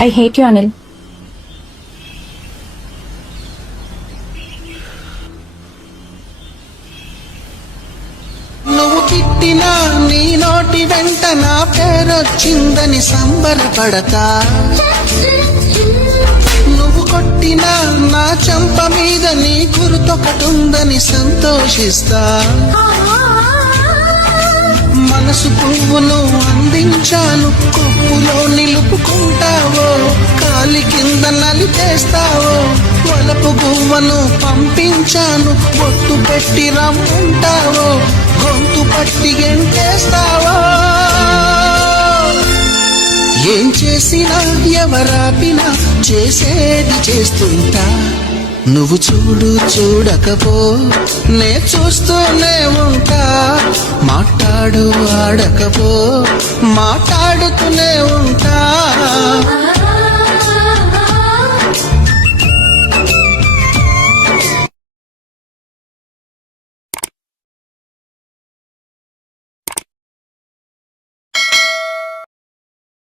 I hate you, Anil. నువ్వు తిట్టినా నీ నోటి వెంట నా పేరొచ్చిందని సంబరపడతా, నువ్వు కొట్టినా నా చెంప మీద నీ గుర్తొకటుందని సంతోషిస్తా. మనసు పువ్వును అందించాను, కొప్పులో నిలుపుకుంటావో, కాలి కింద నలిపేస్తావో. వలపు గువ్వను పంపించాను, బొట్టు పెట్టి రమ్ముంటావో, గొంతు పట్టి గెంటేస్తావో. ఏం చేసినా ఎవరాపినా చేసేది చేస్తుంటా. నువ్వు చూడు చూడకపో నే చూస్తూనే ఉంటా. మాట్లాడు ఆడకపో మాట్లాడుతూనే ఉంటా.